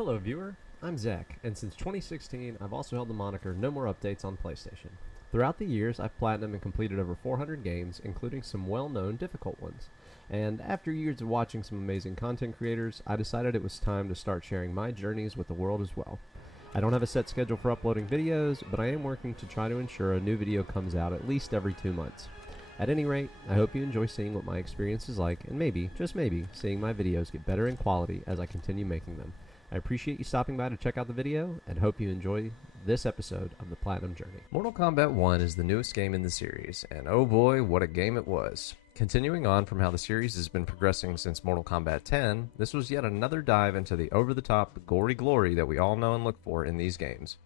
Hello viewer, I'm Zach, and since 2016 I've also held the moniker No More Updates on PlayStation. Throughout the years I've platinumed and completed over 400 games, including some well-known difficult ones. And after years of watching some amazing content creators, I decided it was time to start sharing my journeys with the world as well. I don't have a set schedule for uploading videos, but I am working to try to ensure a new video comes out at least every 2 months. At any rate, I hope you enjoy seeing what my experience is like, and maybe, just maybe, seeing my videos get better in quality as I continue making them. I appreciate you stopping by to check out the video, and hope you enjoy this episode of the Platinum Journey. Mortal Kombat 1 is the newest game in the series, and oh boy, what a game it was. Continuing on from how the series has been progressing since Mortal Kombat 10, this was yet another dive into the over-the-top, gory glory that we all know and look for in these games.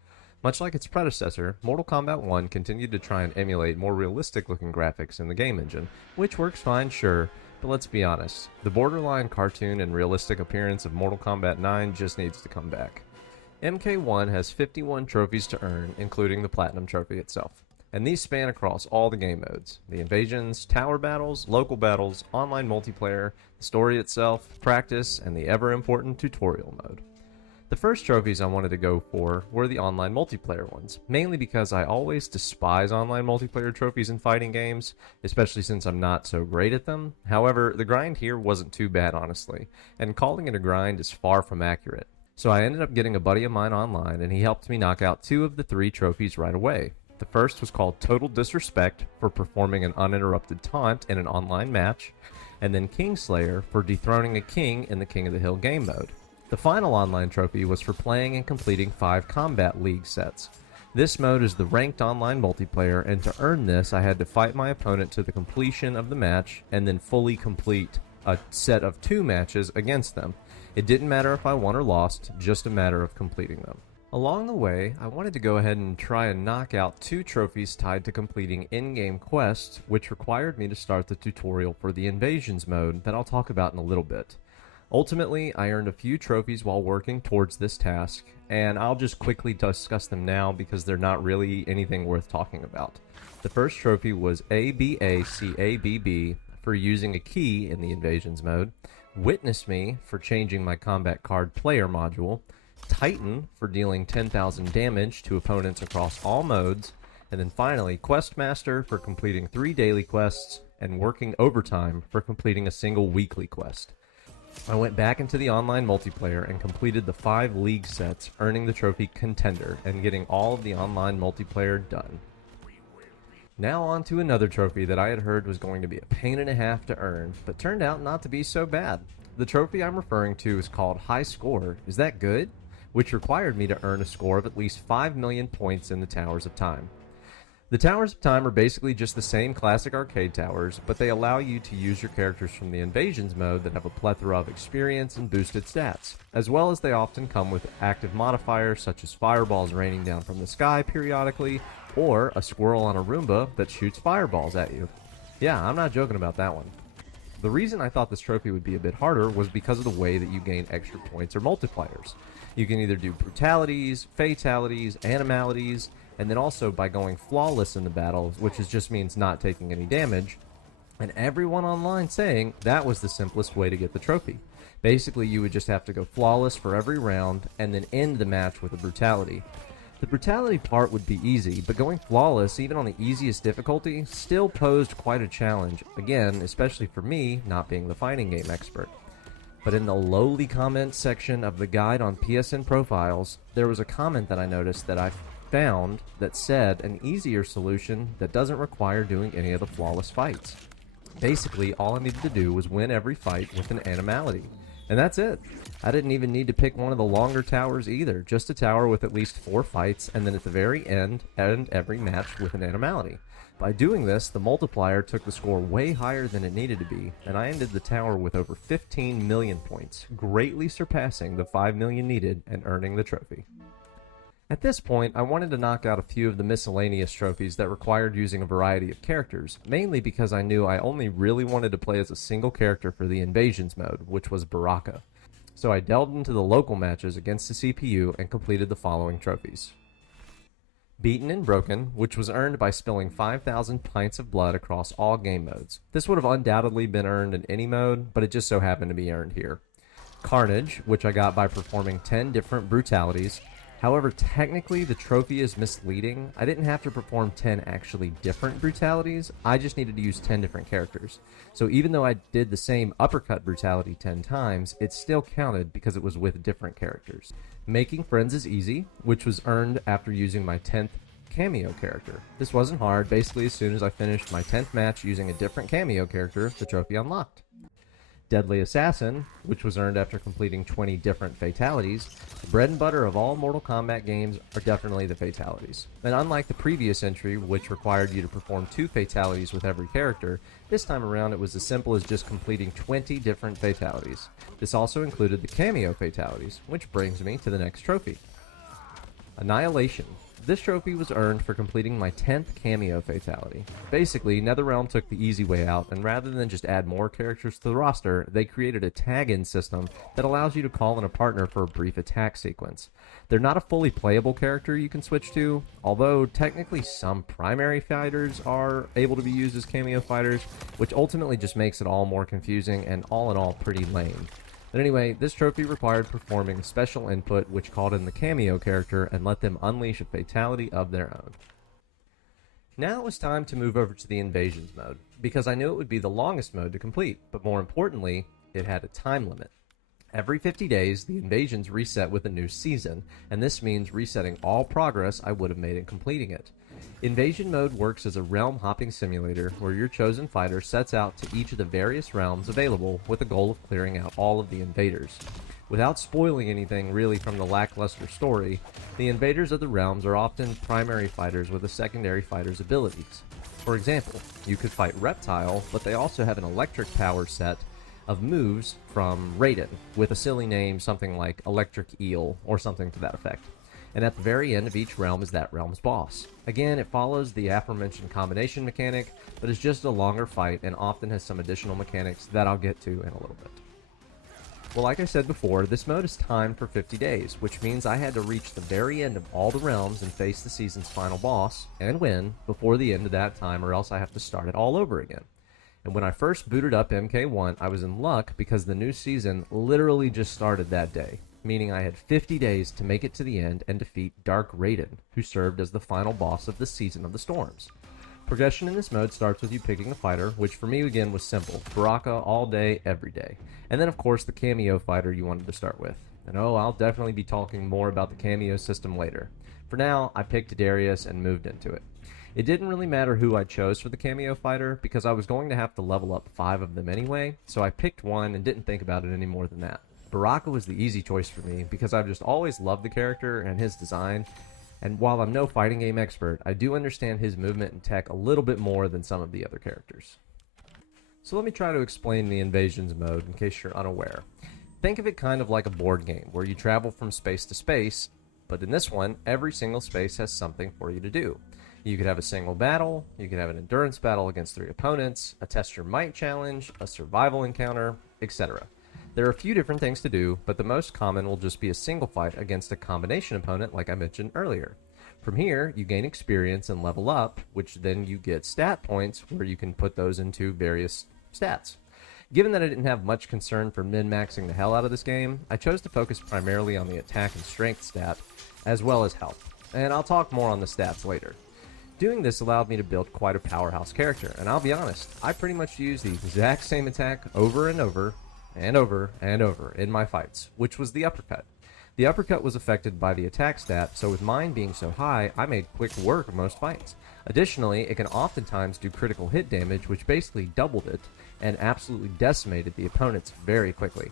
Much like its predecessor, Mortal Kombat 1 continued to try and emulate more realistic-looking graphics in the game engine, which works fine, sure, but let's be honest, the borderline cartoon and realistic appearance of Mortal Kombat 9 just needs to come back. MK1 has 51 trophies to earn, including the Platinum Trophy itself, and these span across all the game modes: the invasions, tower battles, local battles, online multiplayer, the story itself, practice, and the ever-important tutorial mode. The first trophies I wanted to go for were the online multiplayer ones, mainly because I always despise online multiplayer trophies in fighting games, especially since I'm not so great at them. However, the grind here wasn't too bad, honestly, and calling it a grind is far from accurate. So I ended up getting a buddy of mine online, and he helped me knock out 2 of the 3 trophies right away. The first was called Total Disrespect for performing an uninterrupted taunt in an online match, and then Kingslayer for dethroning a king in the King of the Hill game mode. The final online trophy was for playing and completing 5 Combat League sets. This mode is the ranked online multiplayer, and to earn this I had to fight my opponent to the completion of the match and then fully complete a set of 2 matches against them. It didn't matter if I won or lost, just a matter of completing them. Along the way, I wanted to go ahead and try and knock out 2 trophies tied to completing in-game quests, which required me to start the tutorial for the Invasions mode that I'll talk about in a little bit. Ultimately, I earned a few trophies while working towards this task, and I'll just quickly discuss them now because they're not really anything worth talking about. The first trophy was ABACABB for using a key in the Invasions mode, Witness Me for changing my combat card player module, Titan for dealing 10,000 damage to opponents across all modes, and then finally Questmaster for completing 3 daily quests and working overtime for completing a single weekly quest. I went back into the online multiplayer and completed the 5 league sets, earning the trophy Contender and getting all of the online multiplayer done. Now on to another trophy that I had heard was going to be a pain and a half to earn, but turned out not to be so bad. The trophy I'm referring to is called High Score, is that good? Which required me to earn a score of at least 5 million points in the Towers of Time. The Towers of Time are basically just the same classic arcade towers, but they allow you to use your characters from the Invasions mode that have a plethora of experience and boosted stats, as well as they often come with active modifiers such as fireballs raining down from the sky periodically, or a squirrel on a Roomba that shoots fireballs at you. Yeah, I'm not joking about that one. The reason I thought this trophy would be a bit harder was because of the way that you gain extra points or multipliers. You can either do brutalities, fatalities, animalities, and then also by going flawless in the battles, which just means not taking any damage, and everyone online saying that was the simplest way to get the trophy. Basically, you would just have to go flawless for every round, and then end the match with a brutality. The brutality part would be easy, but going flawless, even on the easiest difficulty, still posed quite a challenge, again, especially for me, not being the fighting game expert. But in the lowly comments section of the guide on PSN profiles, there was a comment that I noticed that I found that said an easier solution that doesn't require doing any of the flawless fights. Basically, all I needed to do was win every fight with an animality. And that's it. I didn't even need to pick one of the longer towers either, just a tower with at least 4 fights, and then at the very end every match with an animality. By doing this, the multiplier took the score way higher than it needed to be, and I ended the tower with over 15 million points, greatly surpassing the 5 million needed and earning the trophy. At this point, I wanted to knock out a few of the miscellaneous trophies that required using a variety of characters, mainly because I knew I only really wanted to play as a single character for the Invasions mode, which was Baraka. So I delved into the local matches against the CPU and completed the following trophies. Beaten and Broken, which was earned by spilling 5,000 pints of blood across all game modes. This would have undoubtedly been earned in any mode, but it just so happened to be earned here. Carnage, which I got by performing 10 different brutalities. However, technically the trophy is misleading. I didn't have to perform 10 actually different brutalities, I just needed to use 10 different characters. So even though I did the same uppercut brutality 10 times, it still counted because it was with different characters. Making friends is easy, which was earned after using my 10th cameo character. This wasn't hard, basically as soon as I finished my 10th match using a different cameo character, the trophy unlocked. Deadly Assassin, which was earned after completing 20 different fatalities. The bread and butter of all Mortal Kombat games are definitely the fatalities. And unlike the previous entry, which required you to perform 2 fatalities with every character, this time around it was as simple as just completing 20 different fatalities. This also included the cameo fatalities, which brings me to the next trophy. Annihilation. This trophy was earned for completing my 10th cameo fatality. Basically, NetherRealm took the easy way out, and rather than just add more characters to the roster, they created a tag-in system that allows you to call in a partner for a brief attack sequence. They're not a fully playable character you can switch to, although technically some primary fighters are able to be used as cameo fighters, which ultimately just makes it all more confusing and all in all pretty lame. But anyway, this trophy required performing special input which called in the cameo character and let them unleash a fatality of their own. Now it was time to move over to the Invasions mode, because I knew it would be the longest mode to complete, but more importantly, it had a time limit. Every 50 days, the Invasions reset with a new season, and this means resetting all progress I would have made in completing it. Invasion mode works as a realm-hopping simulator where your chosen fighter sets out to each of the various realms available with the goal of clearing out all of the invaders. Without spoiling anything really from the lackluster story, the invaders of the realms are often primary fighters with a secondary fighter's abilities. For example, you could fight Reptile, but they also have an electric power set of moves from Raiden, with a silly name something like Electric Eel or something to that effect. And at the very end of each realm is that realm's boss. Again, it follows the aforementioned combination mechanic, but is just a longer fight and often has some additional mechanics that I'll get to in a little bit. Well, like I said before, this mode is timed for 50 days, which means I had to reach the very end of all the realms and face the season's final boss, and win, before the end of that time, or else I have to start it all over again. And when I first booted up MK1, I was in luck because the new season literally just started that day, meaning I had 50 days to make it to the end and defeat Dark Raiden, who served as the final boss of the Season of the Storms. Progression in this mode starts with you picking a fighter, which for me again was simple, Baraka all day, every day. And then of course the cameo fighter you wanted to start with. And oh, I'll definitely be talking more about the cameo system later. For now, I picked Darius and moved into it. It didn't really matter who I chose for the cameo fighter, because I was going to have to level up 5 of them anyway, so I picked one and didn't think about it any more than that. Baraka was the easy choice for me, because I've just always loved the character and his design, and while I'm no fighting game expert, I do understand his movement and tech a little bit more than some of the other characters. So let me try to explain the Invasions mode in case you're unaware. Think of it kind of like a board game, where you travel from space to space, but in this one, every single space has something for you to do. You could have a single battle, you could have an endurance battle against 3 opponents, a test your might challenge, a survival encounter, etc. There are a few different things to do, but the most common will just be a single fight against a combination opponent like I mentioned earlier. From here, you gain experience and level up, which then you get stat points where you can put those into various stats. Given that I didn't have much concern for min-maxing the hell out of this game, I chose to focus primarily on the attack and strength stat, as well as health, and I'll talk more on the stats later. Doing this allowed me to build quite a powerhouse character, and I'll be honest, I pretty much used the exact same attack over and over, and over, and over in my fights, which was the uppercut. The uppercut was affected by the attack stat, so with mine being so high, I made quick work of most fights. Additionally, it can oftentimes do critical hit damage, which basically doubled it, and absolutely decimated the opponents very quickly.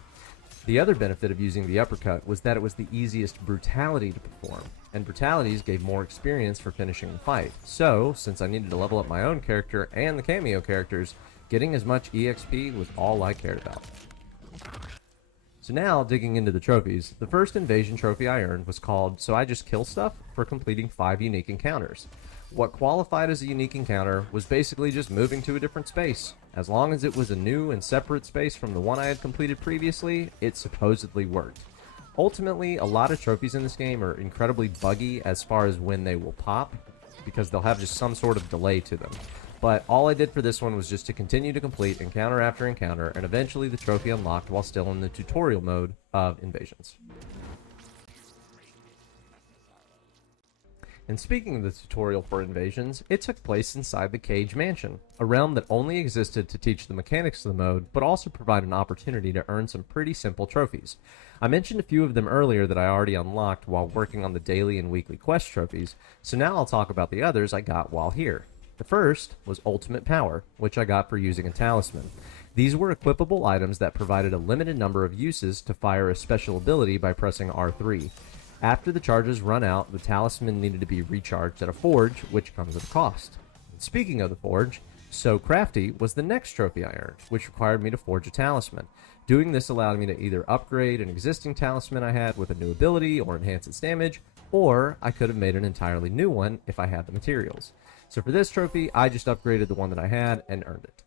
The other benefit of using the uppercut was that it was the easiest brutality to perform, and brutalities gave more experience for finishing the fight. So, since I needed to level up my own character and the cameo characters, getting as much EXP was all I cared about. So now, digging into the trophies, the first Invasion trophy I earned was called So I Just Kill Stuff for completing 5 unique encounters. What qualified as a unique encounter was basically just moving to a different space. As long as it was a new and separate space from the one I had completed previously, it supposedly worked. Ultimately, a lot of trophies in this game are incredibly buggy as far as when they will pop, because they'll have just some sort of delay to them. but all I did for this one was just to continue to complete encounter after encounter, and eventually the trophy unlocked while still in the tutorial mode of Invasions. And speaking of the tutorial for Invasions, it took place inside the Cage Mansion, a realm that only existed to teach the mechanics of the mode, but also provide an opportunity to earn some pretty simple trophies. I mentioned a few of them earlier that I already unlocked while working on the daily and weekly quest trophies, so now I'll talk about the others I got while here. The first was Ultimate Power, which I got for using a talisman. These were equipable items that provided a limited number of uses to fire a special ability by pressing R3. After the charges run out, the talisman needed to be recharged at a forge, which comes at a cost. And speaking of the forge, So Crafty was the next trophy I earned, which required me to forge a talisman. Doing this allowed me to either upgrade an existing talisman I had with a new ability or enhance its damage, or I could have made an entirely new one if I had the materials. So for this trophy, I just upgraded the one that I had and earned it.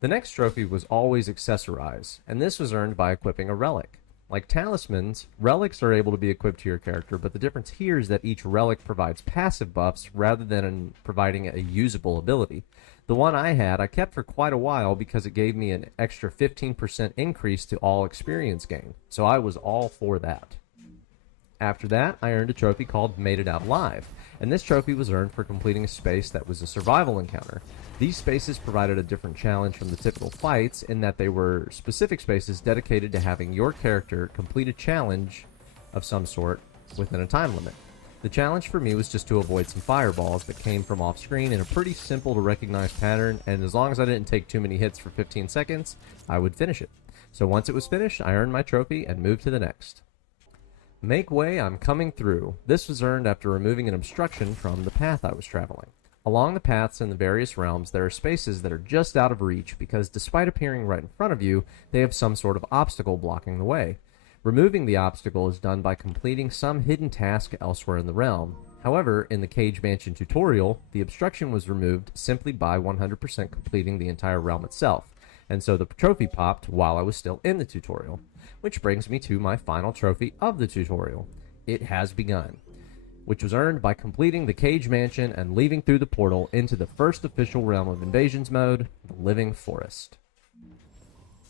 The next trophy was Always Accessorize, and this was earned by equipping a relic. Like talismans, relics are able to be equipped to your character, but the difference here is that each relic provides passive buffs rather than providing a usable ability. The one I had, I kept for quite a while because it gave me an extra 15% increase to all experience gain, so I was all for that. After that, I earned a trophy called Made It Out Live, and this trophy was earned for completing a space that was a survival encounter. These spaces provided a different challenge from the typical fights in that they were specific spaces dedicated to having your character complete a challenge of some sort within a time limit. The challenge for me was just to avoid some fireballs that came from off screen in a pretty simple to recognize pattern, and as long as I didn't take too many hits for 15 seconds, I would finish it. So once it was finished, I earned my trophy and moved to the next. Make Way, I'm Coming Through. This was earned after removing an obstruction from the path I was traveling. Along the paths in the various realms, there are spaces that are just out of reach because despite appearing right in front of you, they have some sort of obstacle blocking the way. Removing the obstacle is done by completing some hidden task elsewhere in the realm. However, in the Cage Mansion tutorial, the obstruction was removed simply by 100% completing the entire realm itself, and so the trophy popped while I was still in the tutorial. Which brings me to my final trophy of the tutorial. It Has Begun, which was earned by completing the Cage Mansion and leaving through the portal into the first official realm of Invasions mode, the Living Forest.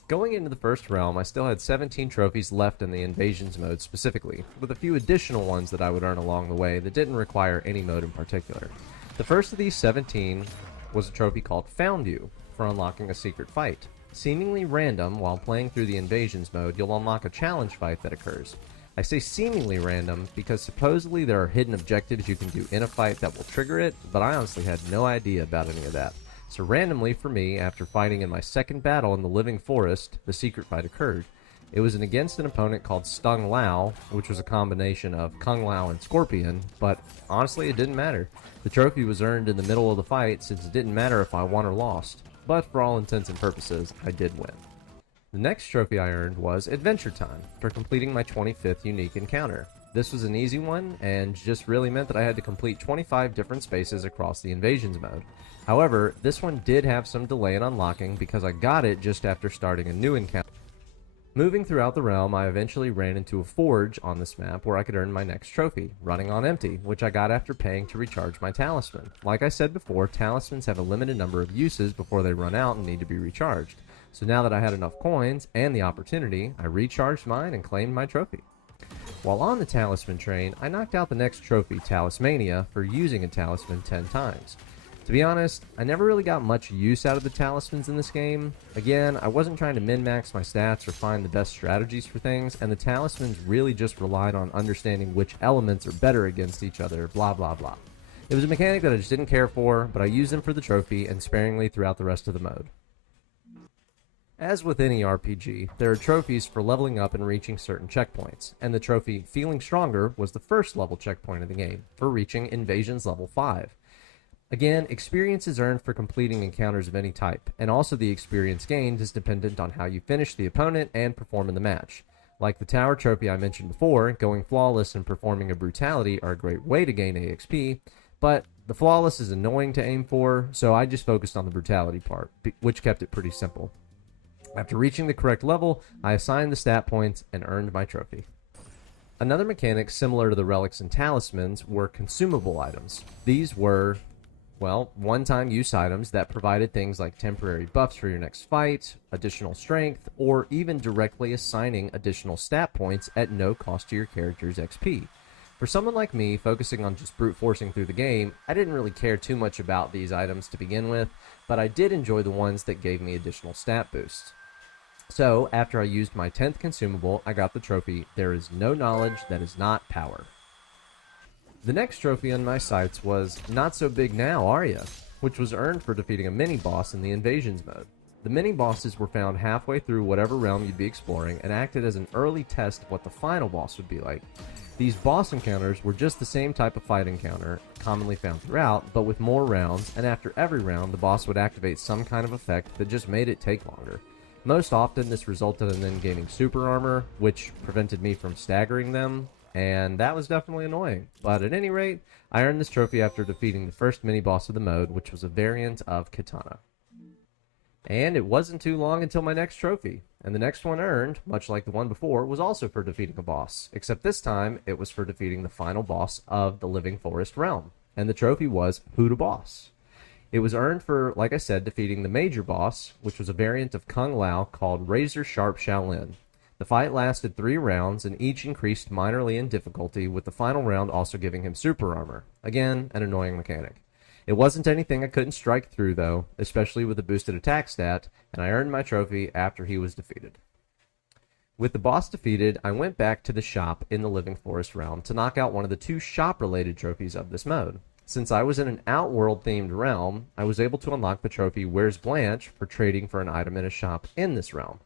Going into the first realm, I still had 17 trophies left in the Invasions mode specifically, with a few additional ones that I would earn along the way that didn't require any mode in particular. The first of these 17 was a trophy called Found You, for unlocking a secret fight. Seemingly random, while playing through the Invasions mode, you'll unlock a challenge fight that occurs. I say seemingly random because supposedly there are hidden objectives you can do in a fight that will trigger it, but I honestly had no idea about any of that. So randomly for me, after fighting in my second battle in the Living Forest, the secret fight occurred. It was against an opponent called Stung Lao, which was a combination of Kung Lao and Scorpion, but honestly it didn't matter. The trophy was earned in the middle of the fight since it didn't matter if I won or lost. But for all intents and purposes, I did win. The next trophy I earned was Adventure Time, for completing my 25th unique encounter. This was an easy one, and just really meant that I had to complete 25 different spaces across the Invasions mode. However, this one did have some delay in unlocking because I got it just after starting a new encounter. Moving throughout the realm, I eventually ran into a forge on this map where I could earn my next trophy, Running on Empty, which I got after paying to recharge my talisman. Like I said before, talismans have a limited number of uses before they run out and need to be recharged. So now that I had enough coins and the opportunity, I recharged mine and claimed my trophy. While on the talisman train, I knocked out the next trophy, Talismania, for using a talisman 10 times. To be honest, I never really got much use out of the talismans in this game. Again, I wasn't trying to min-max my stats or find the best strategies for things, and the talismans really just relied on understanding which elements are better against each other, blah blah blah. It was a mechanic that I just didn't care for, but I used them for the trophy and sparingly throughout the rest of the mode. As with any RPG, there are trophies for leveling up and reaching certain checkpoints, and the trophy Feeling Stronger was the first level checkpoint of the game, for reaching Invasions level 5. Again, experience is earned for completing encounters of any type, and also the experience gained is dependent on how you finish the opponent and perform in the match. Like the Tower Trophy I mentioned before, going flawless and performing a brutality are a great way to gain AXP, but the flawless is annoying to aim for, so I just focused on the brutality part, which kept it pretty simple. After reaching the correct level, I assigned the stat points and earned my trophy. Another mechanic similar to the relics and talismans were consumable items. These were Well, one-time use items that provided things like temporary buffs for your next fight, additional strength, or even directly assigning additional stat points at no cost to your character's XP. For someone like me, focusing on just brute forcing through the game, I didn't really care too much about these items to begin with, but I did enjoy the ones that gave me additional stat boosts. So, after I used my 10th consumable, I got the trophy, There is no knowledge that is not power. The next trophy on my sights was Not So Big Now, Are Ya?, which was earned for defeating a mini-boss in the Invasions mode. The mini-bosses were found halfway through whatever realm you'd be exploring and acted as an early test of what the final boss would be like. These boss encounters were just the same type of fight encounter, commonly found throughout, but with more rounds, and after every round the boss would activate some kind of effect that just made it take longer. Most often this resulted in them gaining super armor, which prevented me from staggering them, and that was definitely annoying. But at any rate, I earned this trophy after defeating the first mini-boss of the mode, which was a variant of Katana. And it wasn't too long until my next trophy, and the next one earned, much like the one before, was also for defeating a boss, except this time it was for defeating the final boss of the Living Forest realm, and the trophy was Who da Boss. It was earned for, like I said, defeating the major boss, which was a variant of Kung Lao called Razor Sharp Shaolin. The fight lasted 3 rounds, and each increased minorly in difficulty, with the final round also giving him super armor. Again, an annoying mechanic. It wasn't anything I couldn't strike through, though, especially with a boosted attack stat, and I earned my trophy after he was defeated. With the boss defeated, I went back to the shop in the Living Forest realm to knock out one of the 2 shop-related trophies of this mode. Since I was in an Outworld-themed realm, I was able to unlock the trophy Where's Blanche for trading for an item in a shop in this realm.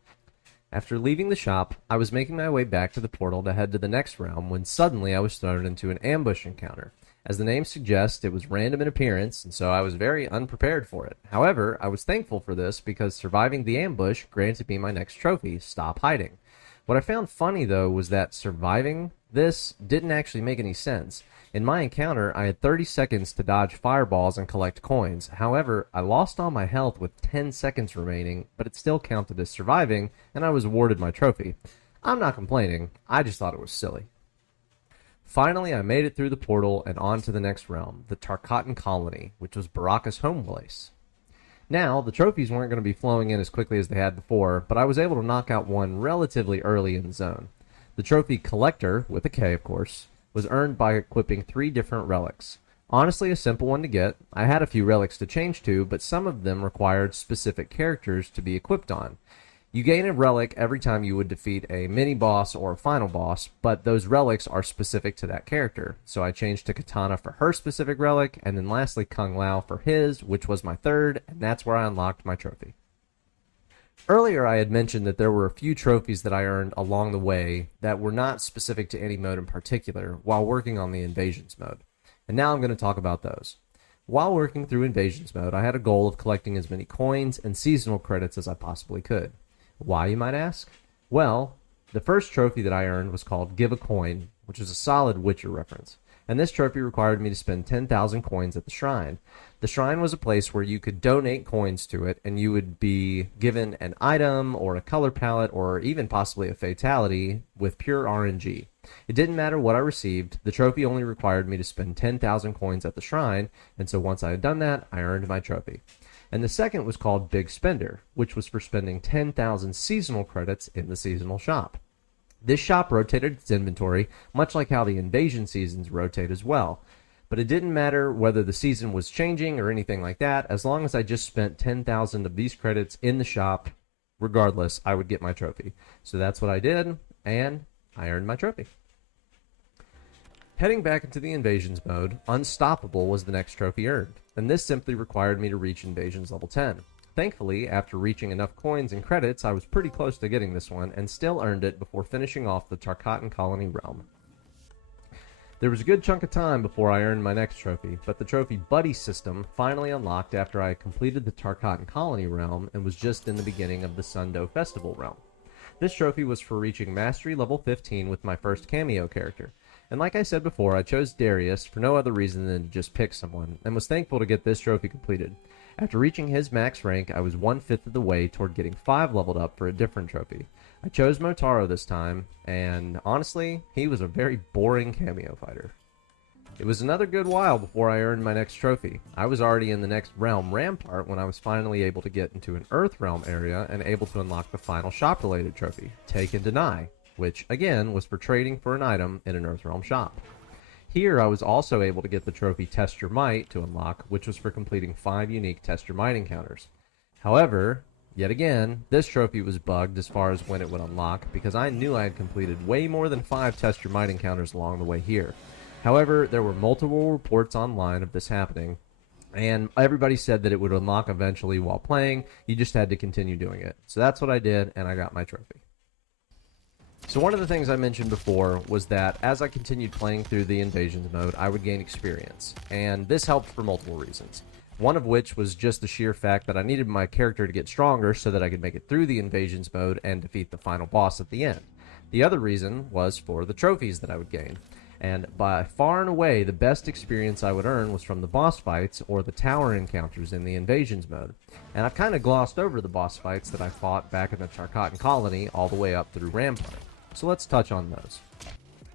After leaving the shop, I was making my way back to the portal to head to the next realm when suddenly I was thrown into an ambush encounter. As the name suggests, it was random in appearance, and so I was very unprepared for it. However, I was thankful for this because surviving the ambush granted me my next trophy, Stop Hiding. What I found funny, though, was that surviving this didn't actually make any sense. In my encounter, I had 30 seconds to dodge fireballs and collect coins. However, I lost all my health with 10 seconds remaining, but it still counted as surviving, and I was awarded my trophy. I'm not complaining, I just thought it was silly. Finally, I made it through the portal and on to the next realm, the Tarkatan Colony, which was Baraka's home place. Now, the trophies weren't going to be flowing in as quickly as they had before, but I was able to knock out one relatively early in the zone. The trophy Collector, with a K of course, was earned by equipping 3 different relics. Honestly, a simple one to get. I had a few relics to change to, but some of them required specific characters to be equipped on. You gain a relic every time you would defeat a mini-boss or a final boss, but those relics are specific to that character. So I changed to Katana for her specific relic, and then lastly Kung Lao for his, which was my 3rd, and that's where I unlocked my trophy. Earlier I had mentioned that there were a few trophies that I earned along the way that were not specific to any mode in particular while working on the Invasions mode. And now I'm going to talk about those. While working through Invasions mode, I had a goal of collecting as many coins and seasonal credits as I possibly could. Why, you might ask? Well, the first trophy that I earned was called Give a Coin, which is a solid Witcher reference. And this trophy required me to spend 10,000 coins at the shrine. The shrine was a place where you could donate coins to it, and you would be given an item or a color palette or even possibly a fatality with pure RNG. It didn't matter what I received, the trophy only required me to spend 10,000 coins at the shrine, and so once I had done that, I earned my trophy. And the second was called Big Spender, which was for spending 10,000 seasonal credits in the seasonal shop. This shop rotated its inventory, much like how the invasion seasons rotate as well. But it didn't matter whether the season was changing or anything like that. As long as I just spent 10,000 of these credits in the shop, regardless, I would get my trophy. So that's what I did, and I earned my trophy. Heading back into the Invasions mode, Unstoppable was the next trophy earned, and this simply required me to reach Invasions level 10. Thankfully, after reaching enough coins and credits, I was pretty close to getting this one, and still earned it before finishing off the Tarkatan Colony realm. There was a good chunk of time before I earned my next trophy, but the trophy Buddy system finally unlocked after I completed the Tarkatan Colony realm and was just in the beginning of the Sundo Festival realm. This trophy was for reaching Mastery level 15 with my first cameo character. And like I said before, I chose Darius for no other reason than to just pick someone, and was thankful to get this trophy completed. After reaching his max rank, I was 1/5 of the way toward getting 5 leveled up for a different trophy. I chose Motaro this time, and honestly, he was a very boring cameo fighter. It was another good while before I earned my next trophy. I was already in the next realm, Rampart, when I was finally able to get into an Earth realm area and able to unlock the final shop-related trophy, Take and Deny, which, again, was for trading for an item in an Earth realm shop. Here, I was also able to get the trophy Test Your Might to unlock, which was for completing 5 unique Test Your Might encounters. However, yet again, this trophy was bugged as far as when it would unlock, because I knew I had completed way more than 5 Test Your Might encounters along the way here. However, there were multiple reports online of this happening, and everybody said that it would unlock eventually while playing. You just had to continue doing it. So that's what I did, and I got my trophy. So one of the things I mentioned before was that as I continued playing through the Invasions mode, I would gain experience, and this helped for multiple reasons. One of which was just the sheer fact that I needed my character to get stronger so that I could make it through the Invasions mode and defeat the final boss at the end. The other reason was for the trophies that I would gain. And by far and away, the best experience I would earn was from the boss fights or the tower encounters in the Invasions mode. And I've kind of glossed over the boss fights that I fought back in the Tarkatan Colony all the way up through Rampart. So let's touch on those.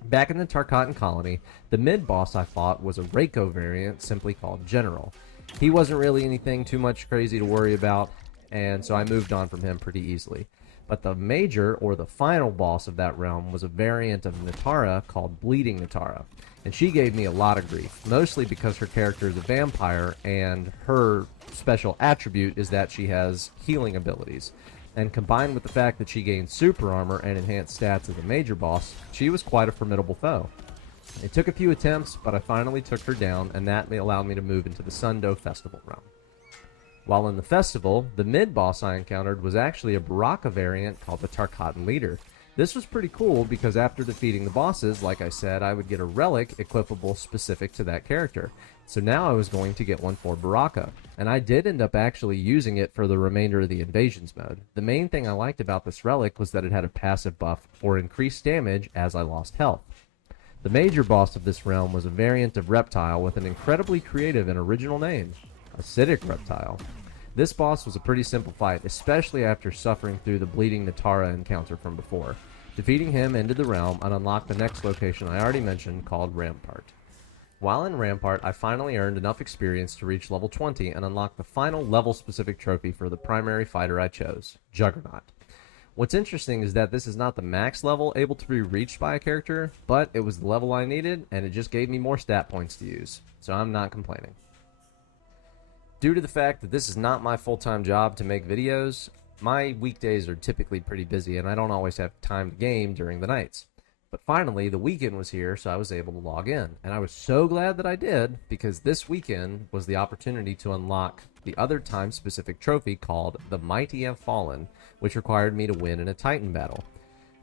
Back in the Tarkatan Colony, the mid-boss I fought was a Reiko variant simply called General. He wasn't really anything too much crazy to worry about, and so I moved on from him pretty easily. But the major, or the final boss of that realm, was a variant of Natara called Bleeding Natara. And she gave me a lot of grief, mostly because her character is a vampire, and her special attribute is that she has healing abilities. And combined with the fact that she gained super armor and enhanced stats as a major boss, she was quite a formidable foe. It took a few attempts, but I finally took her down, and that allowed me to move into the Sundo Festival realm. While in the festival, the mid-boss I encountered was actually a Baraka variant called the Tarkatan Leader. This was pretty cool because after defeating the bosses, like I said, I would get a relic equipable specific to that character. So now I was going to get one for Baraka, and I did end up actually using it for the remainder of the Invasions mode. The main thing I liked about this relic was that it had a passive buff for increased damage as I lost health. The major boss of this realm was a variant of Reptile with an incredibly creative and original name, Acidic Reptile. This boss was a pretty simple fight, especially after suffering through the Bleeding Natara encounter from before. Defeating him ended the realm and unlocked the next location I already mentioned called Rampart. While in Rampart, I finally earned enough experience to reach level 20 and unlock the final level-specific trophy for the primary fighter I chose, Juggernaut. What's interesting is that this is not the max level able to be reached by a character, but it was the level I needed, and it just gave me more stat points to use, so I'm not complaining. Due to the fact that this is not my full-time job to make videos, my weekdays are typically pretty busy and I don't always have time to game during the nights. But finally, the weekend was here, so I was able to log in. And I was so glad that I did, because this weekend was the opportunity to unlock the other time-specific trophy called The Mighty Have Fallen, which required me to win in a Titan battle.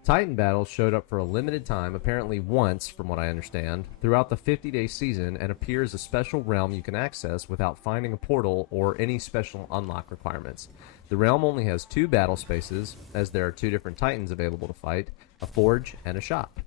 Titan battles showed up for a limited time, apparently once, from what I understand, throughout the 50-day season and appear as a special realm you can access without finding a portal or any special unlock requirements. The realm only has 2 battle spaces, as there are 2 different Titans available to fight, a forge and a shop.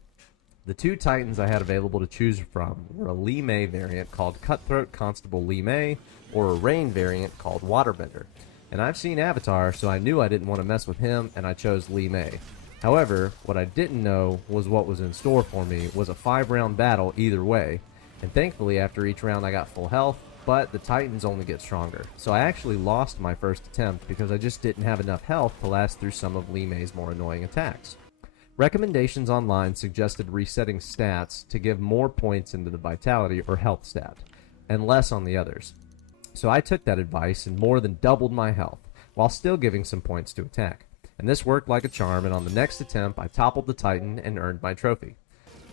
The 2 Titans I had available to choose from were a Li Mei variant called Cutthroat Constable Li Mei, or a Rain variant called Waterbender. And I've seen Avatar, so I knew I didn't want to mess with him, and I chose Li Mei. However, what I didn't know was what was in store for me was a 5-round battle either way, and thankfully after each round I got full health, but the Titans only get stronger. So I actually lost my first attempt because I just didn't have enough health to last through some of Li Mei's more annoying attacks. Recommendations online suggested resetting stats to give more points into the vitality or health stat, and less on the others. So I took that advice and more than doubled my health, while still giving some points to attack. And this worked like a charm, and on the next attempt, I toppled the Titan and earned my trophy.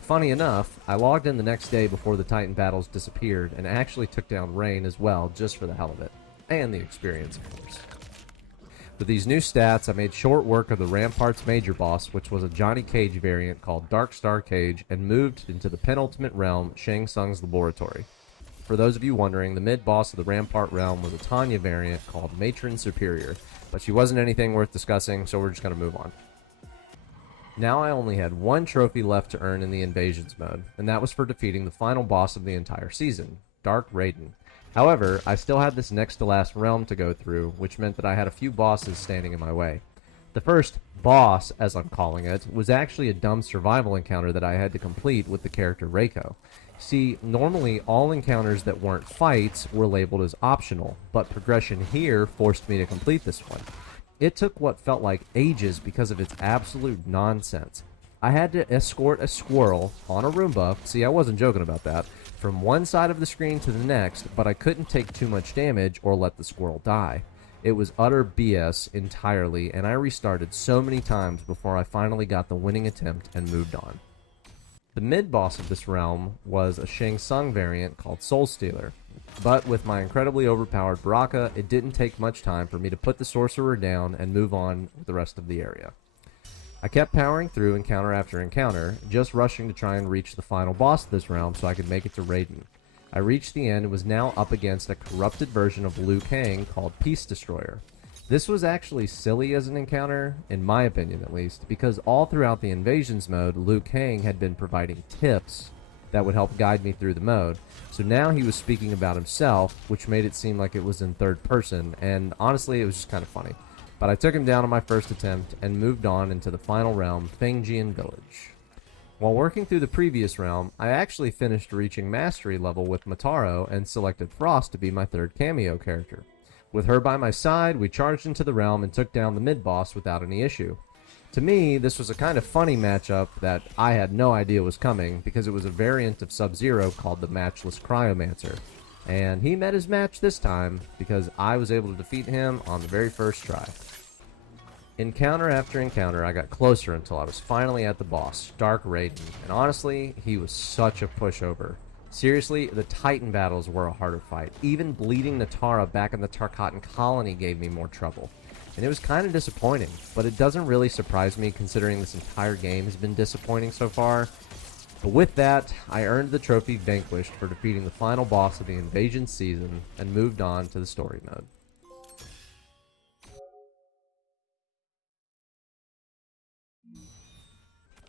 Funny enough, I logged in the next day before the Titan battles disappeared, and actually took down Rain as well, just for the hell of it. And the experience, of course. With these new stats, I made short work of the Rampart's major boss, which was a Johnny Cage variant called Dark Star Cage, and moved into the penultimate realm, Shang Tsung's Laboratory. For those of you wondering, the mid-boss of the Rampart realm was a Tanya variant called Matron Superior, but she wasn't anything worth discussing, so we're just going to move on. Now I only had 1 trophy left to earn in the Invasions mode, and that was for defeating the final boss of the entire season, Dark Raiden. However, I still had this next to last realm to go through, which meant that I had a few bosses standing in my way. The first boss, as I'm calling it, was actually a dumb survival encounter that I had to complete with the character Reiko. See, normally all encounters that weren't fights were labeled as optional, but progression here forced me to complete this one. It took what felt like ages because of its absolute nonsense. I had to escort a squirrel on a Roomba, see I wasn't joking about that, from one side of the screen to the next, but I couldn't take too much damage or let the squirrel die. It was utter BS entirely, and I restarted so many times before I finally got the winning attempt and moved on. The mid-boss of this realm was a Shang Tsung variant called Soul Stealer, but with my incredibly overpowered Baraka, it didn't take much time for me to put the sorcerer down and move on with the rest of the area. I kept powering through encounter after encounter, just rushing to try and reach the final boss of this realm so I could make it to Raiden. I reached the end and was now up against a corrupted version of Liu Kang called Peace Destroyer. This was actually silly as an encounter, in my opinion at least, because all throughout the Invasions mode, Liu Kang had been providing tips that would help guide me through the mode. So now he was speaking about himself, which made it seem like it was in third person, and honestly it was just kind of funny. But I took him down on my first attempt and moved on into the final realm, Fangjian Village. While working through the previous realm, I actually finished reaching mastery level with Mataro and selected Frost to be my third cameo character. With her by my side, we charged into the realm and took down the mid-boss without any issue. To me, this was a kind of funny matchup that I had no idea was coming because it was a variant of Sub-Zero called the Matchless Cryomancer. And he met his match this time because I was able to defeat him on the very first try. Encounter after encounter, I got closer until I was finally at the boss, Dark Raiden, and honestly, he was such a pushover. Seriously, the Titan battles were a harder fight. Even bleeding Natara back in the Tarkatan colony gave me more trouble. And it was kind of disappointing, but it doesn't really surprise me considering this entire game has been disappointing so far. But with that, I earned the trophy Vanquished for defeating the final boss of the Invasion season and moved on to the story mode.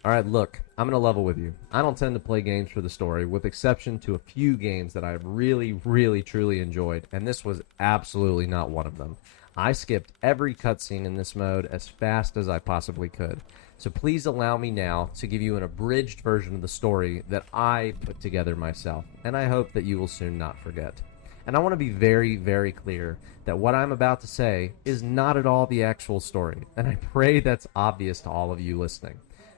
Alright, look, I'm gonna level with you. I don't tend to play games for the story, with exception to a few games that I've really truly enjoyed, and this was absolutely not one of them. I skipped every cutscene in this mode as fast as I possibly could. So please allow me now to give you an abridged version of the story that I put together myself, and I hope that you will soon not forget. And I want to be very clear that what I'm about to say is not at all the actual story, and I pray that's obvious to all of you listening.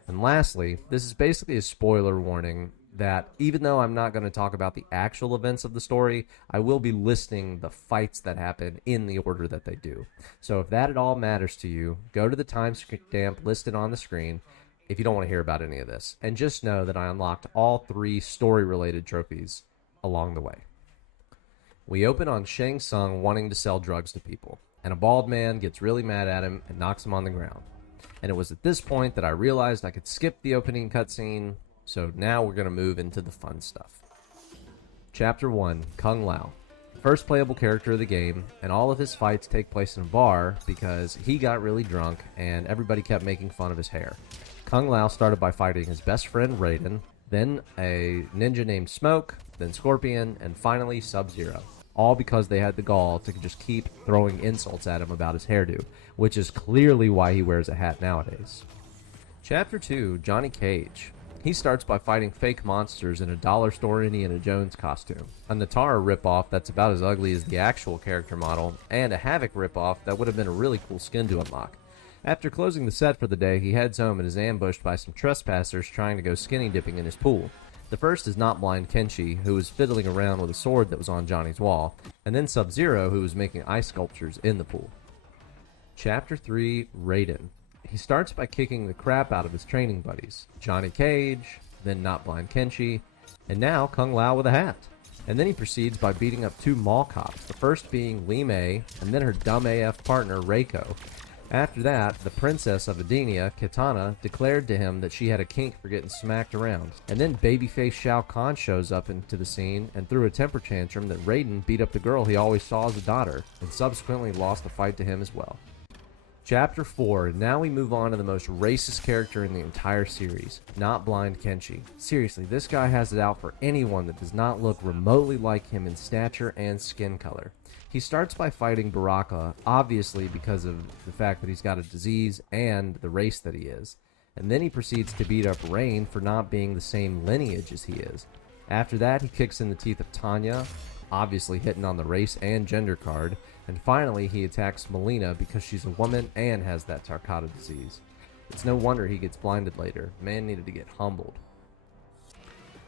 And lastly, this is basically a spoiler warning that even though I'm not going to talk about the actual events of the story, I will be listing the fights that happen in the order that they do. So if that at all matters to you, go to the timestamp listed on the screen if you don't want to hear about any of this. And just know that I unlocked all 3 story-related trophies along the way. We open on Shang Tsung wanting to sell drugs to people, and a bald man gets really mad at him and knocks him on the ground. And it was at this point that I realized I could skip the opening cutscene, so now we're going to move into the fun stuff. Chapter 1, Kung Lao. First playable character of the game, and all of his fights take place in a bar because he got really drunk and everybody kept making fun of his hair. Kung Lao started by fighting his best friend Raiden, then a ninja named Smoke, then Scorpion, and finally Sub-Zero. All because they had the gall to just keep throwing insults at him about his hairdo, which is clearly why he wears a hat nowadays. Chapter 2, Johnny Cage. He starts by fighting fake monsters in a dollar store Indiana Jones costume, a Natara ripoff that's about as ugly as the actual character model, and a Havoc ripoff that would have been a really cool skin to unlock. After closing the set for the day, he heads home and is ambushed by some trespassers trying to go skinny dipping in his pool. The first is Not Blind Kenshi, who was fiddling around with a sword that was on Johnny's wall, and then Sub-Zero, who was making ice sculptures in the pool. Chapter 3, Raiden. He starts by kicking the crap out of his training buddies, Johnny Cage, then Not Blind Kenshi, and now Kung Lao with a hat. And then he proceeds by beating up 2 mall cops, the first being Li Mei, and then her dumb AF partner, Reiko. After that, the princess of Edenia, Kitana, declared to him that she had a kink for getting smacked around. And then babyface Shao Kahn shows up into the scene and threw a temper tantrum that Raiden beat up the girl he always saw as a daughter, and subsequently lost the fight to him as well. Chapter 4, now we move on to the most racist character in the entire series, Not Blind Kenshi. Seriously, this guy has it out for anyone that does not look remotely like him in stature and skin color. He starts by fighting Baraka, obviously because of the fact that he's got a disease and the race that he is. And then he proceeds to beat up Rain for not being the same lineage as he is. After that, he kicks in the teeth of Tanya, obviously hitting on the race and gender card. And finally, he attacks Melina because she's a woman and has that Tarkata disease. It's no wonder he gets blinded later. Man needed to get humbled.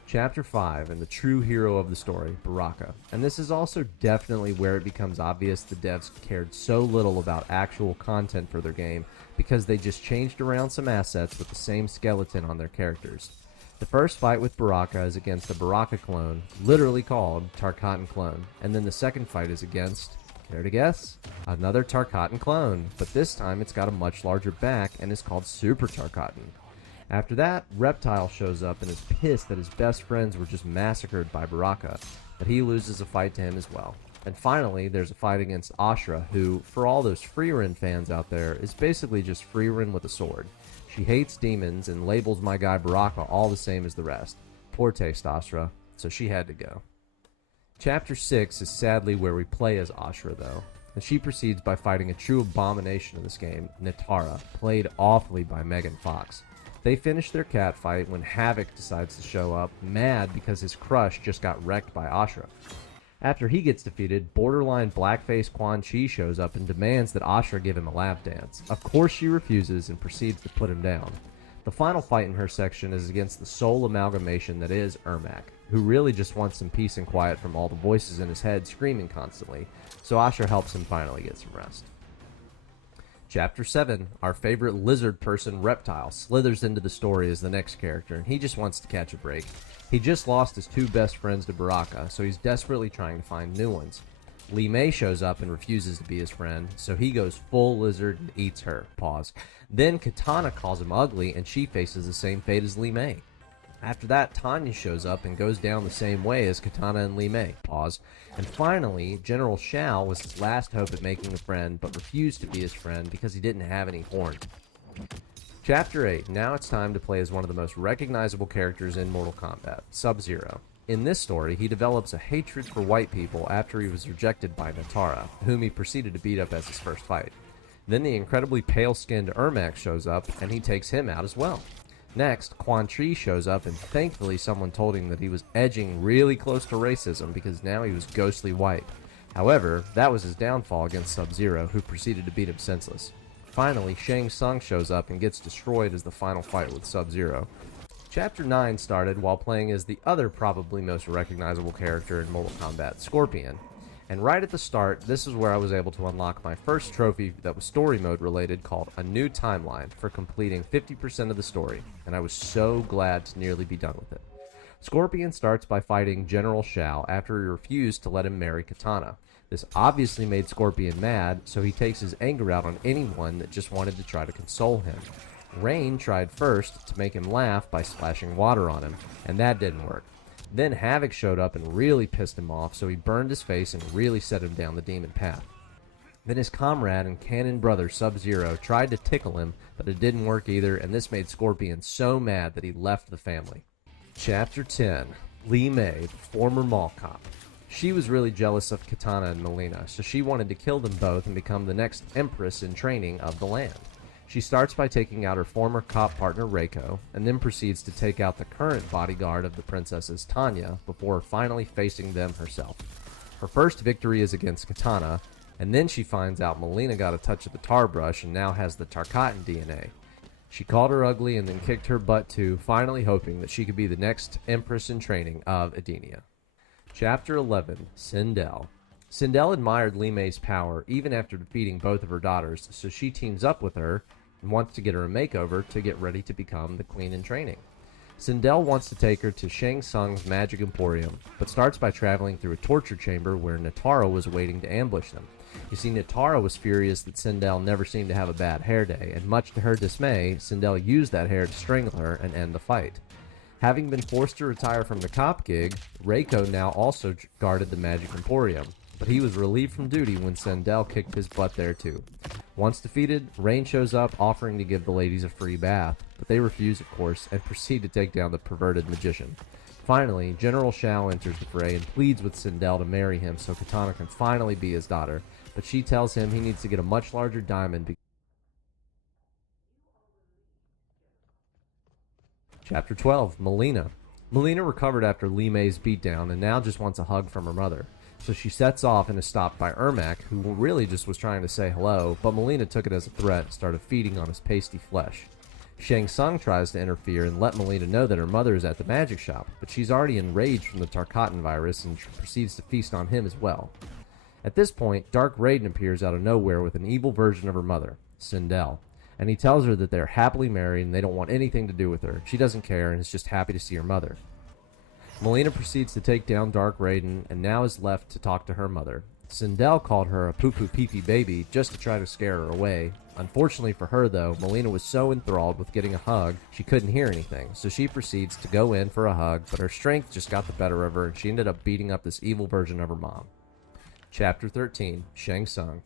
Chapter 5, and the true hero of the story, Baraka. And this is also definitely where it becomes obvious the devs cared so little about actual content for their game because they just changed around some assets with the same skeleton on their characters. The first fight with Baraka is against a Baraka clone, literally called Tarkatan Clone, and then the second fight is against... care to guess? Another Tarkatan clone, but this time it's got a much larger back and is called Super Tarkatan. After that, Reptile shows up and is pissed that his best friends were just massacred by Baraka, but he loses a fight to him as well. And finally, there's a fight against Ashra, who, for all those Freerin fans out there, is basically just Freerin with a sword. She hates demons and labels my guy Baraka all the same as the rest. Poor taste, Ashra, so she had to go. Chapter 6 is sadly where we play as Ashra, though, and she proceeds by fighting a true abomination of this game, Natara, played awfully by Megan Fox. They finish their cat fight when Havoc decides to show up, mad because his crush just got wrecked by Ashra. After he gets defeated, borderline blackface Quan Chi shows up and demands that Ashra give him a lap dance. Of course she refuses and proceeds to put him down. The final fight in her section is against the soul amalgamation that is Ermac, who really just wants some peace and quiet from all the voices in his head screaming constantly, so Ashra helps him finally get some rest. Chapter 7, our favorite lizard person, Reptile, slithers into the story as the next character, and he just wants to catch a break. He just lost his two best friends to Baraka, so he's desperately trying to find new ones. Li Mei shows up and refuses to be his friend, so he goes full lizard and eats her. Pause. Then Katana calls him ugly, and she faces the same fate as Li Mei. After that, Tanya shows up and goes down the same way as Katana and Li Mei. Pause. And finally, General Shao was his last hope at making a friend, but refused to be his friend because he didn't have any horn. Chapter 8. Now it's time to play as one of the most recognizable characters in Mortal Kombat, Sub-Zero. In this story, he develops a hatred for white people after he was rejected by Natara, whom he proceeded to beat up as his first fight. Then the incredibly pale-skinned Ermac shows up, and he takes him out as well. Next, Quan Chi shows up, and thankfully someone told him that he was edging really close to racism because now he was ghostly white. However, that was his downfall against Sub-Zero, who proceeded to beat him senseless. Finally, Shang Tsung shows up and gets destroyed as the final fight with Sub-Zero. Chapter 9 started while playing as the other probably most recognizable character in Mortal Kombat, Scorpion. And right at the start, this is where I was able to unlock my first trophy that was story mode related called A New Timeline for completing 50% of the story, and I was so glad to nearly be done with it. Scorpion starts by fighting General Shao after he refused to let him marry Katana. This obviously made Scorpion mad, so he takes his anger out on anyone that just wanted to try to console him. Rain tried first to make him laugh by splashing water on him, and that didn't work. Then Havoc showed up and really pissed him off, so he burned his face and really set him down the demon path. Then his comrade and canon brother Sub-Zero tried to tickle him, but it didn't work either, and this made Scorpion so mad that he left the family. Chapter 10. Li Mei, the former mall cop. She was really jealous of Katana and Melina, so she wanted to kill them both and become the next empress in training of the land. She starts by taking out her former cop partner Reiko, and then proceeds to take out the current bodyguard of the princesses, Tanya, before finally facing them herself. Her first victory is against Katana, and then she finds out Melina got a touch of the tar brush and now has the Tarkatan DNA. She called her ugly and then kicked her butt too, finally hoping that she could be the next empress in training of Edenia. Chapter 11. Sindel. Sindel admired Li Mei's power even after defeating both of her daughters, so she teams up with her and wants to get her a makeover to get ready to become the queen in training. Sindel wants to take her to Shang Tsung's Magic Emporium, but starts by traveling through a torture chamber where Natara was waiting to ambush them. You see, Natara was furious that Sindel never seemed to have a bad hair day, and much to her dismay, Sindel used that hair to strangle her and end the fight. Having been forced to retire from the cop gig, Reiko now also guarded the Magic Emporium, but he was relieved from duty when Sindel kicked his butt there too. Once defeated, Rain shows up offering to give the ladies a free bath, but they refuse of course and proceed to take down the perverted magician. Finally, General Shao enters the fray and pleads with Sindel to marry him so Katana can finally be his daughter, but she tells him he needs to get a much larger diamond. Chapter 12, Melina. Melina recovered after Li Mei's beatdown and now just wants a hug from her mother. So she sets off and is stopped by Ermac, who really just was trying to say hello, but Melina took it as a threat and started feeding on his pasty flesh. Shang Tsung tries to interfere and let Melina know that her mother is at the magic shop, but she's already enraged from the Tarkatan virus and proceeds to feast on him as well. At this point, Dark Raiden appears out of nowhere with an evil version of her mother, Sindel, and he tells her that they're happily married and they don't want anything to do with her. She doesn't care and is just happy to see her mother. Melina proceeds to take down Dark Raiden and now is left to talk to her mother. Sindel called her a poo-poo-pee-pee baby just to try to scare her away. Unfortunately for her, though, Melina was so enthralled with getting a hug, she couldn't hear anything, so she proceeds to go in for a hug, but her strength just got the better of her, and she ended up beating up this evil version of her mom. Chapter 13, Shang Tsung.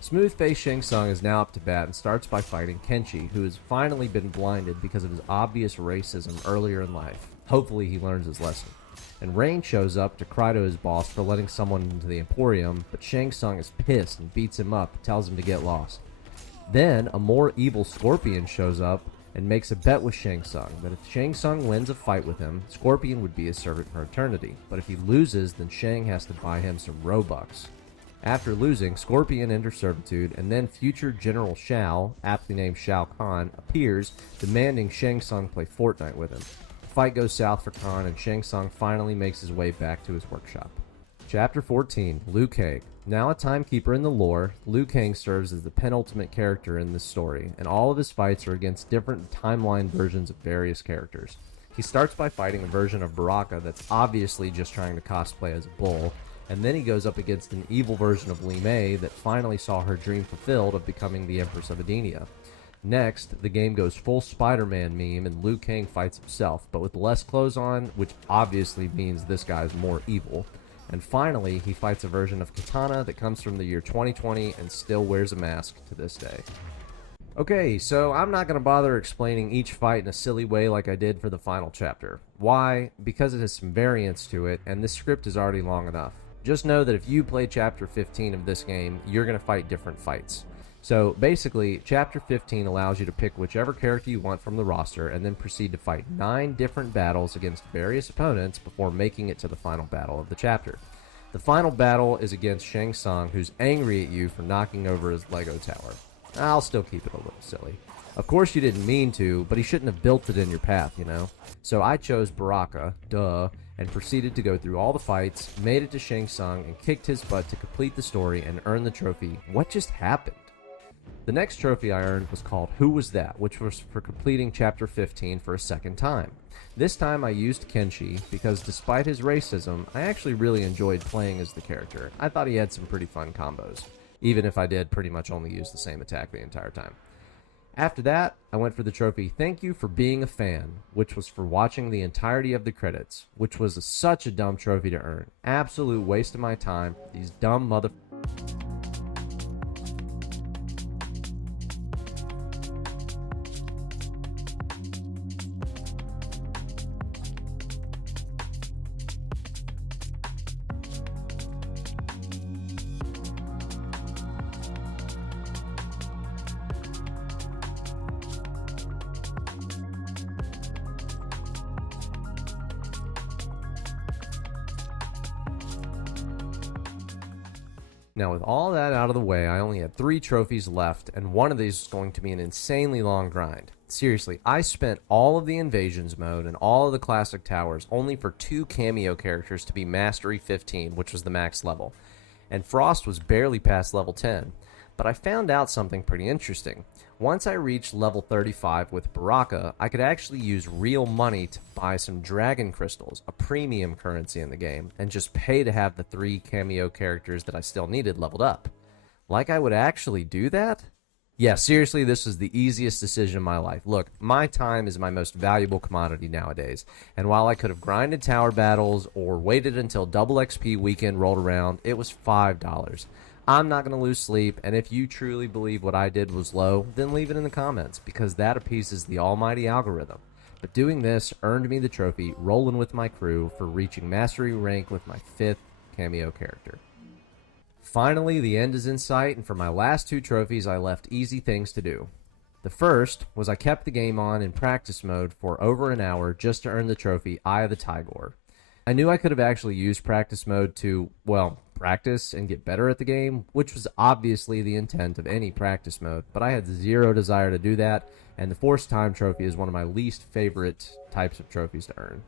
Smooth-faced Shang Tsung is now up to bat and starts by fighting Kenshi, who has finally been blinded because of his obvious racism earlier in life. Hopefully he learns his lesson. And Rain shows up to cry to his boss for letting someone into the Emporium, but Shang Tsung is pissed and beats him up and tells him to get lost. Then, a more evil Scorpion shows up and makes a bet with Shang Tsung that if Shang Tsung wins a fight with him, Scorpion would be his servant for eternity, but if he loses, then Shang has to buy him some Robux. After losing, Scorpion enters servitude, and then future General Shao, aptly named Shao Kahn, appears, demanding Shang Tsung play Fortnite with him. The fight goes south for Kahn, and Shang Tsung finally makes his way back to his workshop. Chapter 14, Liu Kang. Now a timekeeper in the lore, Liu Kang serves as the penultimate character in this story, and all of his fights are against different timeline versions of various characters. He starts by fighting a version of Baraka that's obviously just trying to cosplay as a bull, and then he goes up against an evil version of Li Mei that finally saw her dream fulfilled of becoming the Empress of Edenia. Next, the game goes full Spider-Man meme and Liu Kang fights himself, but with less clothes on, which obviously means this guy's more evil. And finally, he fights a version of Katana that comes from the year 2020 and still wears a mask to this day. Okay, so I'm not going to bother explaining each fight in a silly way like I did for the final chapter. Why? Because it has some variance to it, and this script is already long enough. Just know that if you play Chapter 15 of this game, you're going to fight different fights. So basically, Chapter 15 allows you to pick whichever character you want from the roster and then proceed to fight 9 different battles against various opponents before making it to the final battle of the chapter. The final battle is against Shang Tsung, who's angry at you for knocking over his Lego tower. I'll still keep it a little silly. Of course you didn't mean to, but he shouldn't have built it in your path, you know? So I chose Baraka, duh, and proceeded to go through all the fights, made it to Shang Tsung, and kicked his butt to complete the story and earn the trophy. What just happened? The next trophy I earned was called Who Was That?, which was for completing Chapter 15 for a second time. This time I used Kenshi, because despite his racism, I actually really enjoyed playing as the character. I thought he had some pretty fun combos, even if I did pretty much only use the same attack the entire time. After that, I went for the trophy Thank You for Being a Fan, which was for watching the entirety of the credits, which was such a dumb trophy to earn. Absolute waste of my time. These dumb mother... Now with all that out of the way, I only had 3 trophies left, and one of these is going to be an insanely long grind. Seriously, I spent all of the Invasions mode and all of the classic towers only for 2 cameo characters to be Mastery 15, which was the max level. And Frost was barely past level 10. But I found out something pretty interesting. Once I reached level 35 with Baraka, I could actually use real money to buy some Dragon Crystals, a premium currency in the game, and just pay to have the 3 cameo characters that I still needed leveled up. Like I would actually do that? Yeah, seriously, this was the easiest decision of my life. Look, my time is my most valuable commodity nowadays, and while I could have grinded tower battles or waited until double XP weekend rolled around, it was $5. I'm not going to lose sleep, and if you truly believe what I did was low, then leave it in the comments, because that appeases the almighty algorithm. But doing this earned me the trophy, rolling with my crew, for reaching mastery rank with my 5th cameo character. Finally, the end is in sight, and for my last 2 trophies, I left easy things to do. The first was I kept the game on in practice mode for over an hour just to earn the trophy Eye of the Tigor. I knew I could have actually used practice mode to, well, practice and get better at the game, which was obviously the intent of any practice mode, but I had zero desire to do that, and the Forced Time trophy is one of my least favorite types of trophies to earn.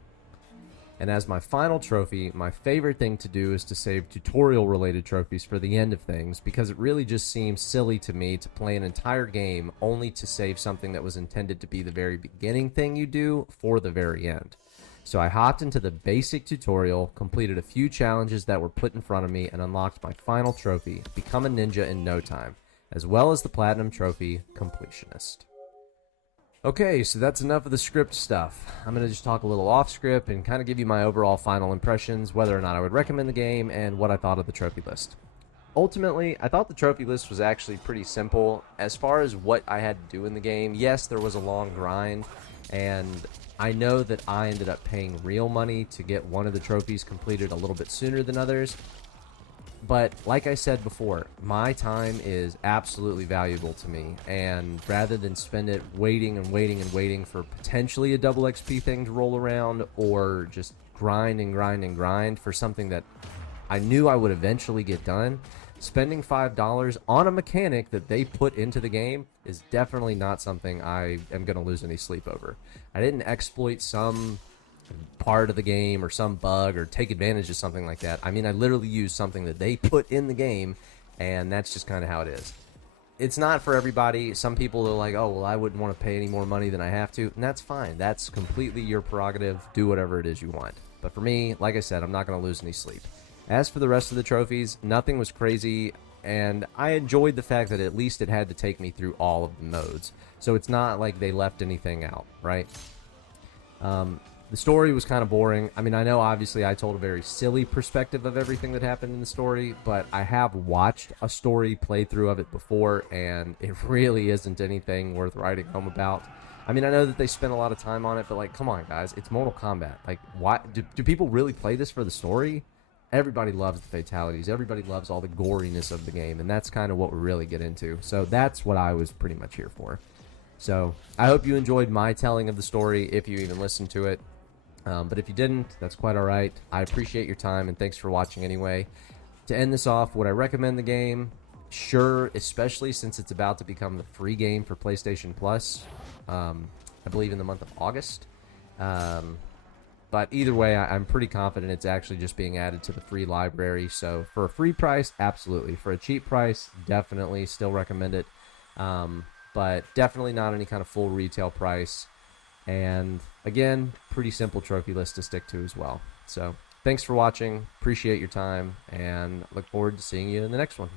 And as my final trophy, my favorite thing to do is to save tutorial-related trophies for the end of things, because it really just seems silly to me to play an entire game only to save something that was intended to be the very beginning thing you do for the very end. So I hopped into the basic tutorial, completed a few challenges that were put in front of me, and unlocked my final trophy, Become a Ninja in no time, as well as the Platinum Trophy, Completionist. Okay, so that's enough of the script stuff. I'm going to just talk a little off script and kind of give you my overall final impressions, whether or not I would recommend the game, and what I thought of the trophy list. Ultimately, I thought the trophy list was actually pretty simple. As far as what I had to do in the game, yes, there was a long grind, and I know that I ended up paying real money to get one of the trophies completed a little bit sooner than others. But like I said before, my time is absolutely valuable to me, and rather than spend it waiting and waiting and waiting for potentially a double XP thing to roll around, or just grind and grind and grind for something that I knew I would eventually get done, spending $5 on a mechanic that they put into the game is definitely not something I am going to lose any sleep over. I didn't exploit some part of the game or some bug or take advantage of something like that. I mean, I literally used something that they put in the game, and that's just kind of how it is. It's not for everybody. Some people are like, oh, well, I wouldn't want to pay any more money than I have to, and that's fine. That's completely your prerogative. Do whatever it is you want. But for me, like I said, I'm not going to lose any sleep. As for the rest of the trophies, nothing was crazy, and I enjoyed the fact that at least it had to take me through all of the modes. So it's not like they left anything out, right? The story was kind of boring. I mean, I know obviously I told a very silly perspective of everything that happened in the story, but I have watched a story playthrough of it before, and it really isn't anything worth writing home about. I mean, I know that they spent a lot of time on it, but like, come on, guys, it's Mortal Kombat. Like, why do people really play this for the story? Everybody loves the fatalities. Everybody loves all the goriness of the game, and that's kind of what we really get into. So that's what I was pretty much here for. So I hope you enjoyed my telling of the story, if you even listened to it. But if you didn't, that's quite all right. I appreciate your time, and thanks for watching anyway. To end this off, would I recommend the game? Sure, especially since it's about to become the free game for PlayStation Plus, I believe in the month of August. But either way, I'm pretty confident it's actually just being added to the free library. So for a free price, absolutely. For a cheap price, definitely still recommend it. But definitely not any kind of full retail price. And again, pretty simple trophy list to stick to as well. So thanks for watching. Appreciate your time, and look forward to seeing you in the next one.